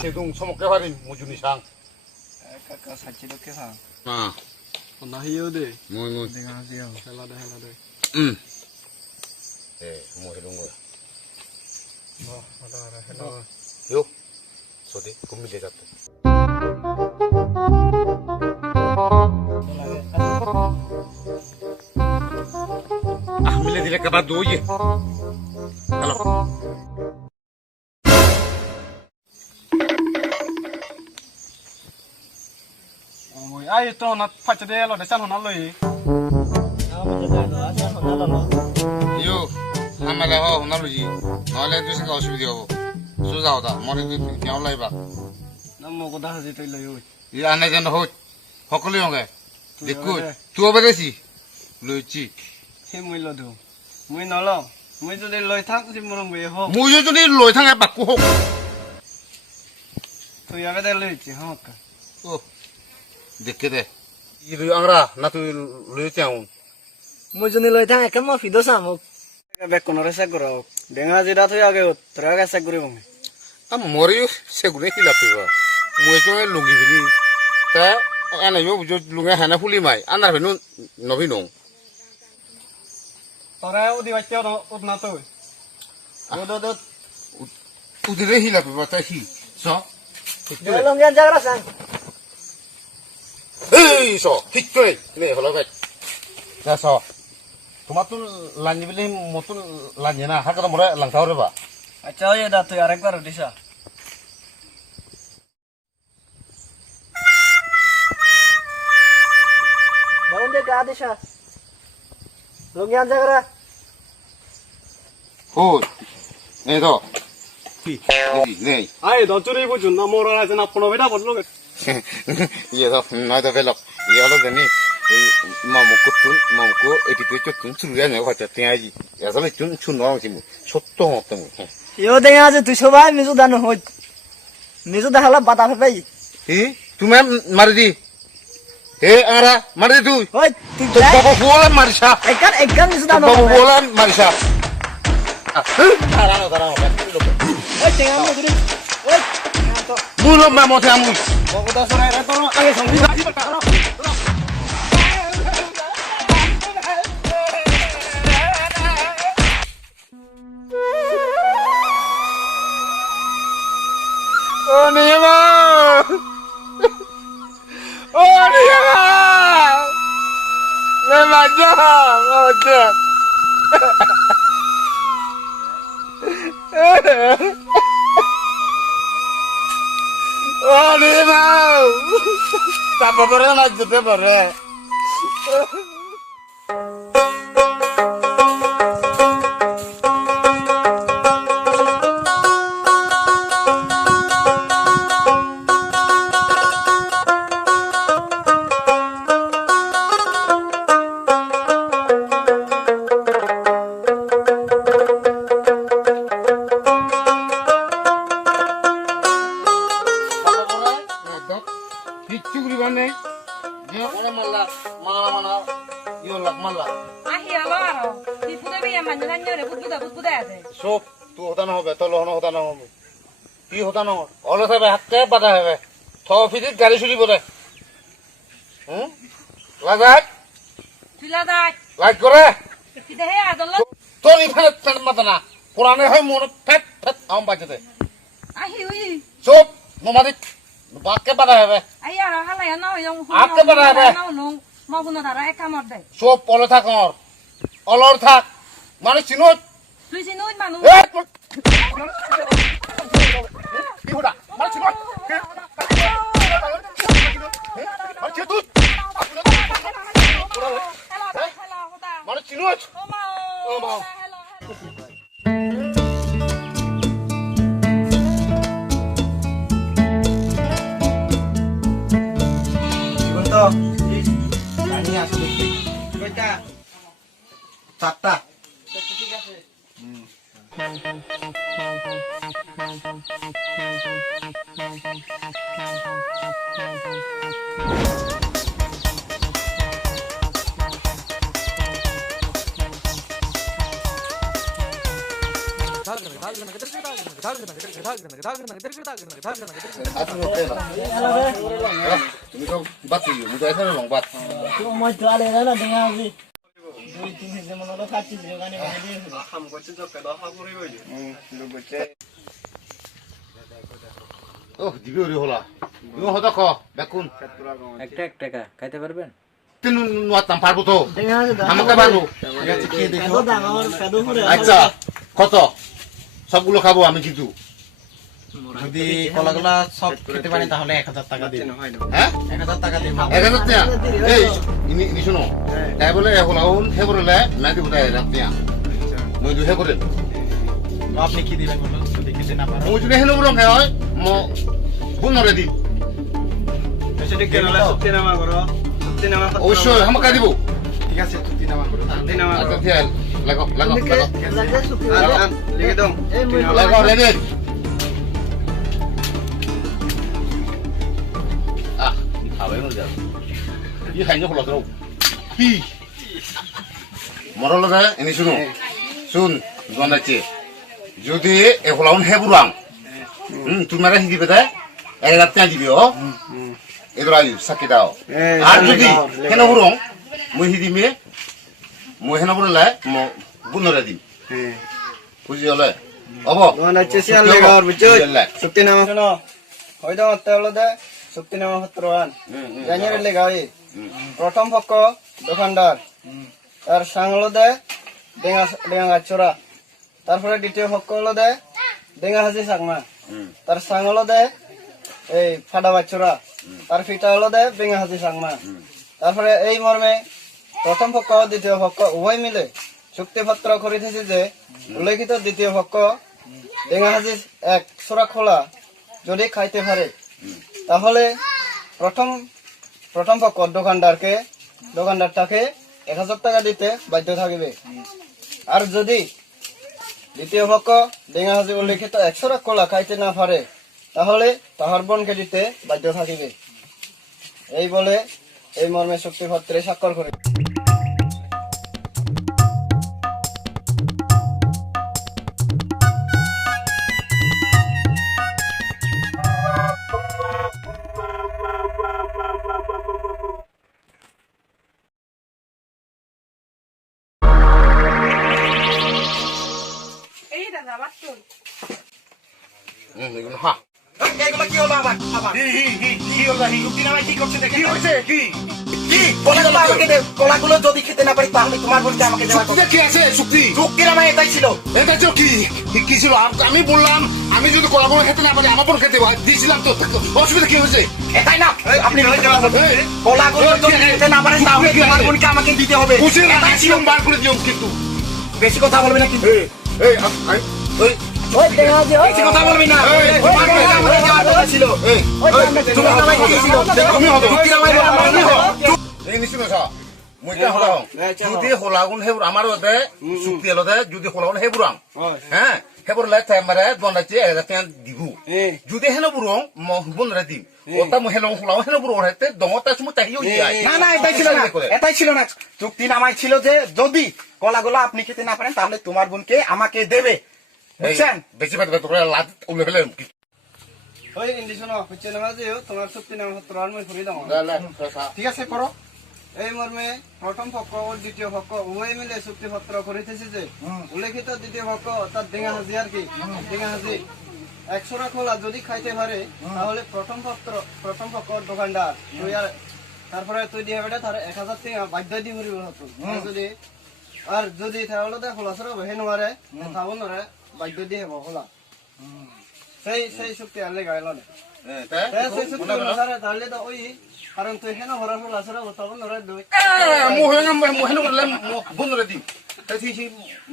세동 서먹게 화린 모준이상. Kakak sachi doke ha. 아, 나 해요데. 뭐. Dengan hasil. 헬라데 헬라데. 예, 뭐 이런 거야. 알아 헬라. 요, 소디 군미 대잡대. मिले दिले के बाद दो ये हेलो 뭐 아이 또나 파츠데 로 대산 하나 로이. यो हामीलाई हो हुनालुजी नले दुसको असुविधा हो सुझाव त मने क्याउलाई बा नमको दाहा जे तैले यो. यो आने जन हो हकले होगे देखो तू बरेसी लुची 해 무일로 도. 무이 너로. 무이 저들 로이 탁 심으는 거에 호. 무요 저리 로이 탕에 받고 호 또 야가 될 있지 하마까. 어 देखके दे 이리 ang라 나도 로이 짱 Mujuni loy tang ekam ma fido samuk. 백코노레 세그로. 댕아 지다 또 야게 들어가 세그리 봉. आ मरियो सेगुने खिलापेबा मुएचों लुंगी बिनी ता आना यो जो लुंगा हाना फुली माई आना फेनु नबी नं तोरा उदी बच्चा नो उतना तो. दो उदिरे हिलापेबा ता हि सो Belum yang jaga sang. 에이 소 히트레 네 hologaj 자서 토마토 라니빌리 모토 라니나 하가다 뭐라 랑타오레 봐 अच्छा ये दा तो यार एक बार दिशा. Belum dia ke adisha. Belum yang jaga. 오 네도 히 네 아이 너 줄이 보 준나 뭐라 하잖아. 번호 왜다 버르고. 이에서 나도 벨럭 이어도 되니 마무코 에티페 좀 수루야 내가 같이 땡아지 야설에 좀 나오지 뭐 소통 없던 거 Yo dengan aja tu coba misu dan ho. Misu dah halap bata pepe. 이? 두면 말이디 에 알아 말이디 두 Hoi, tu 또 dah. 바보 보란 말이야 Ekan misu dan ho. 바보 보란 말이야 달아노 Hoi, jangan mau dulu. Hoi, jangan tu. 물론 마 못해 아무 먹고다 소리를 또 아예 정신 다시 바꿔라. 오니마 내 맞아 어째 오니마 따빠버려 맞지 빼버려 Hiccu ribane, dia orang malah mana iolak malah. 아히 알아라. 이 부대비야 만년 한년에 부대야 돼. So, tu hotan hobe, tolo hono hotan hobe. Ki hotan hobe, all sabe hakke pada hobe. Tho fidit gari suri bole. Lagat, 빌라다. lag kore. 기대해야 덜러. To ni phat phat matana. Purane hoy mon phat am bajate. 아히 우이. So, nomadi bakke pada hobe. 아이야라 할라야 너 용. 아까 말하네. 너 먹으나 달아 에까 먹대. So, polo thak or. Olor thak. Mane chinot. 루시 노이 마누. Ihoda, mane chinot. Mane chinot. Mane chinot. 어머. 이건도 아니야 솔직히. 이거다. 작다. তুমি তো বাদ দিও মুই তো এখানে long বাদ মই তো আলে না দেখা আছে 2-3 কেজি মনে হলো খাচ্ছিস ওখানে বানিয়ে দিয়েছিল খাম করছে চকে দাও হাবুরি কইলি লোক করছে ও দিবি ওরে হলা তুমি হতা ক বেকুন একটা এক টাকা খাইতে পারবেন তিন নাতাম পারবো তো দেখা আছে আমাকে পারবো দেখো দাঁড়াও পেদো করে আচ্ছা কত সবগুলো খাবো আমি কিন্তু যদি কলাগুলা সব খেতে পারি তাহলে 1000 টাকা দিন হ্যাঁ 1000 টাকা দিন 1000 টাকা এই ইনি শুনো তাই বলে হলাউন হে বলে না দিব তাই রাতিয়া মই দুহে করে আপনি কি দিবেন বলুন যদি খেতে না পারেন মই যদি হেনো বলম হয় মো বুনরে দি সেটা কেন সত্যি নামা করো সত্যি নামা অবশ্যই আমাকে দিব ঠিক আছে তুই নামা করো সত্যি নামা আচ্ছা করো ঠিক লাগো লাগো লাগো লাগে সুখী লিখে দাও এই মই লাগো রেডি আহ খাবে না যা ই খাইনো হলো তো কি মরল না এনি শুনো শুন জানাচ্ছি যদি এ হলাউন হেবুরাং তুমি মারা হিদিবে তাই 1000 টাকা দিবি ও এদর আই সাকি দাও আর যদি হেন হুরং মই হিদিমে মই হেন বললে মো বুনরে দিম বুঝি হলে অব মানে চেসিয়াল লেগা আর বুঝছো সত্যি নামা শোনো হয়তো মতে হলো দে সত্যি নামা হত্রওয়ান জানিয়ে লেগা এই প্রথম পক্ষ দোকানদার তার সাং হলো দে ডেঙ্গা ডেঙ্গা চোরা তারপরে দ্বিতীয় পক্ষ হলো দে ডেঙ্গা হাজি সাংমা তার সাং হলো দে এই ফাডা বাচ্চুরা তার ফিটা হলো দে বেঙ্গা হাজি সাংমা তারপরে এই মর্মে প্রথম পক্ষ দ্বিতীয় পক্ষ উভয় মিলে চুক্তিপত্র করিতেছে যে উল্লেখিত দ্বিতীয় পক্ষ ডেঙ্গা হাজি এক সোরা খোলা যদি খাইতে পারে তাহলে প্রথম পক্ষ দোকানদারটাকে 1000 টাকা দিতে বাধ্য থাকিবে আর যদি দ্বিতীয় পক্ষ ডেঙ্গা হাজি উল্লেখিত 100 খোলা খাইতে না পারে তাহলে তাহার বোনকে দিতে বাধ্য থাকিবে এই বলে এই মর্মে চুক্তিপত্রে স্বাক্ষর করে এই দাদা বাচ্চা এগুলো হা এগুলো কি হলো আবার আবার কি হলো কি নামা কি করছে দেখে কি হয়েছে কি কি কলাগুলো আমাকে দে কলাগুলো যদি খেতে না পারি তাহলে তোমার বলতে আমাকে দেওয়া চুক্তিতে কি আছে চুক্তি চুক্তি নামা এটাই ছিল এটা তো কি কি ছিল আমি বললাম আমি যদি কলাগুলো খেতে না পারি আমার বোন খেতে দিয়েছিলাম তো অসুবিধা কি হয়েছে এটাই না আপনি কলাগুলো যদি খেতে না পারেন তাহলে তোমার বোনকে আমাকে দিতে হবে বুঝে এটাই ছিল বার করে দিও কিন্তু বেশি কথা বলবে না কিন্তু এই ওই ওই দেখা আছে ওই বেশি কথা বলবি না তোমার বোনকে আমাকে দেওয়ার কথা ছিল এই তুমি নামাই দিয়েছিল তুমি হবে চুক্তি নামাই এই নিশ্চয় কথা মই কে হলা যদি হলাগুন হেবুর আমার ওতে চুক্তি এলতে যদি হলাগুন হেবুরাং হ্যাঁ হেবুর লাই তাই মারে দন্ডাচি 1000 টাকা দিব যদি হেন বুরং ম বুনরে দিম ওটা ম হেলং হলাও হেন বুরং হেতে দমতা সুমু তাহি হই যায় না না এটাই ছিল না চুক্তি নামাই ছিল যে যদি কলাগুলো আপনি খেতে না পারেন তাহলে তোমার বোনকে আমাকে দেবে বুঝছেন বেশি কথা তোরা লাত উলে ফেলে ওই ইন্দি শোনো হচ্ছে নামা যে তোমার সত্যি নামা হত্রওয়ান মই করে দাও ঠিক আছে করো এই মর্মে প্রথম পক্ষ ও দ্বিতীয় পক্ষ উভয় মিলে চুক্তিপত্র করিতেছে যে উল্লেখিত দ্বিতীয় পক্ষ অর্থাৎ ডেঙ্গা হাজি আর কি ডেঙ্গা হাজি 100 খোলা যদি খাইতে পারে তাহলে প্রথম পক্ষ দোকানদার তুই আর তারপরে তুই দিয়ে বেটা তার 1000 টাকা বাধ্য দি ভরিব হতো আর যদি তাহলে দে খোলা সর বহে নরে খাবো নরে বাধ্য দি হবো খোলা সেই চুক্তি আনলে গাইল না সেই চুক্তি নরে তাহলে তো ওই কারণ তুই হেন হরা খোলা সর তখন নরে দুই মোহেন করলে বুনরে দিম তাই সি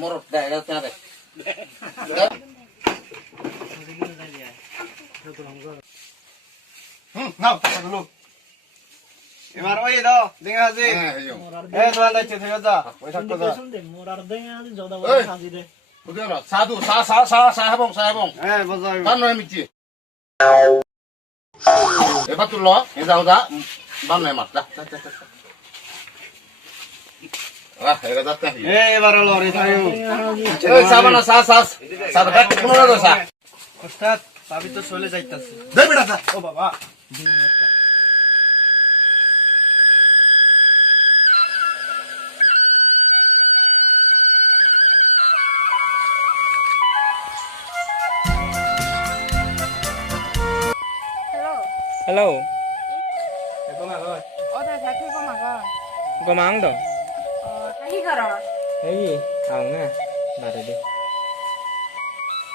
মরত দেয় এটা দে নাও টাকাগুলো এবার ওই দাও দেখা আছে এই দোকান যাচ্ছে ঠিক আছে ওই থাকতো যা শুনতে মোরার দেখা আছে জদা বড় সাজি দে বুঝলো সাধু সাহেবং হ্যাঁ বুঝাই তার নয় মিটি এবার তুল এ যাও যা বান নাই মারতা আহ এরা যাচ্ছে এবার হলো রে থাইও এই সাবানা সা ব্যাক কোন না দোসা ওস্তাদ ভাবি তো চলে যাইতাছে দে বেটা যা। ও বাবা Hello. Hello. এখন আগত Oda thaki ko maga. Có mang đâu? Tahi karo. Cái gì? Ông nè. Bà đây đi.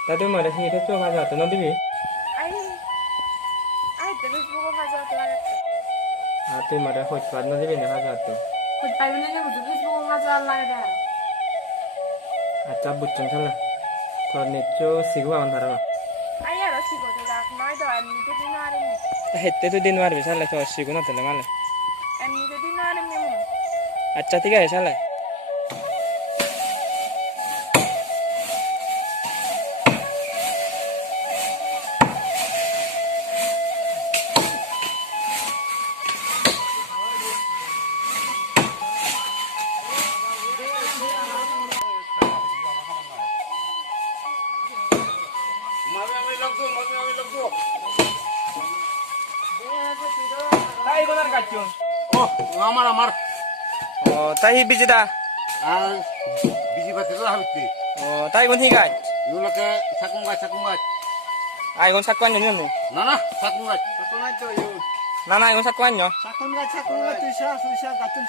Ta tôi mà được gì thế cho bà giọt nó đi. Ai te Facebook ko faza lagat. À tôi mà được hồi phát nó đi nè bà giọt tôi. Khud pai bune ne budu Facebook ko faza lagat. À cha bút chân thân là. Còn nét cho xíu vào thằng đó. Ai ara sigo te dak noi do amni te dinare ni. Hết tôi đi ngoài bị sao lại cho xíu nó thật là ngon này. Amni te dinare ni mo. अच्छा ठीक है चल তাই কোনার কাটছুন ও আমার ও তাই বিজিদা আর busy বাতে তো হাবিতে ও তাই কোন ঠিক আছে এগুলোকে সাকুম গাছ আই কোন সাকুয়ান জানি না না সাকুম গাছ নাই তো ইউ না না কোন সাকুয়ান ন সাকুন গাছ তুইসা সুইসা গাতুন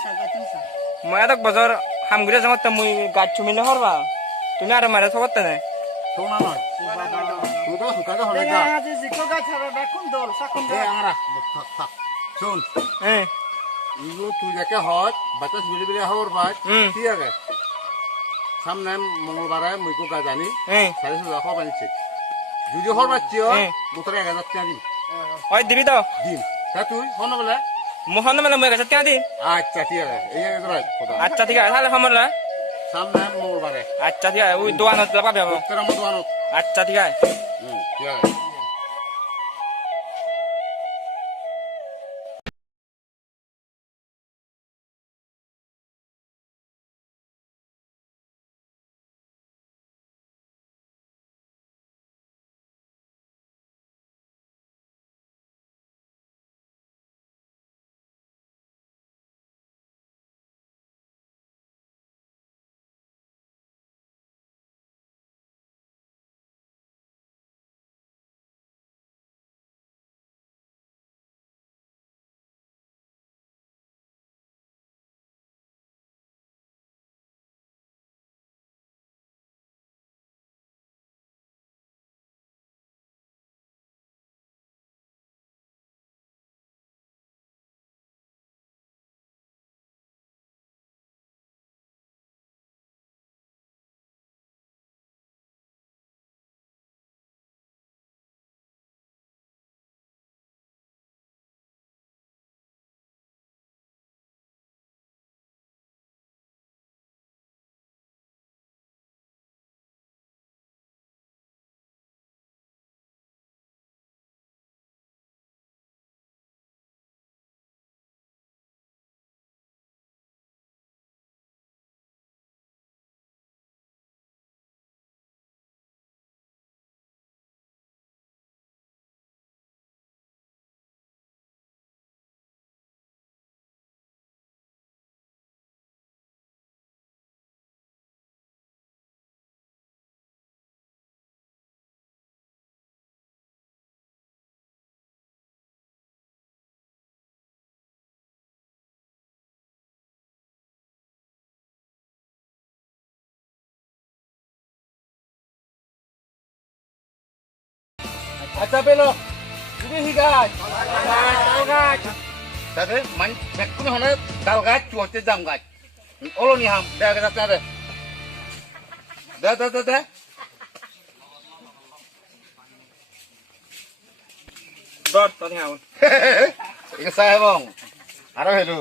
সা মই আদক বাজার হামগুরে জামাত মুই গাছ চুমিলে হরবা তুমি আর মারে থবত না শোনা নয় তুই তো সুকাজে হলে যা আজি জিকো গাছ হবে দেখুন দল সাকুন এ গাছ আংরা থাক শোন হ্যাঁ এগুলো তুই যাকে হয় বাতাস বিলি হওয়ার বাদ ঠিক আছে সামনে মঙ্গলবারে মুইকো গাছ আনি হ্যাঁ 400 টাকা বানিয়েছে যদি হওয়ার বাচ্চিও মোটরে 1000 টাকা দিন ওই দিবি তো দিন তা তুই হন বলে মোহন মেলা মই গাছ কেন দি আচ্ছা ঠিক আছে এই যে কথা আচ্ছা ঠিক আছে তাহলে সমরলা সামনে মঙ্গলবারে আচ্ছা ঠিক আছে ওই দোকানত লাগাবে তোরা মতো আনো আচ্ছা ঠিক আছে ঠিক আছে আচ্ছা পেলো তুমি হিগাছ গাছ তাতে মান বেকুন হলে ডাল গাছ চুয়াতে জাম গাছ ওলনি হাম দেখা যাচ্ছে দে দর তো হ্যাঁ এটা সাহেব আরো হেলু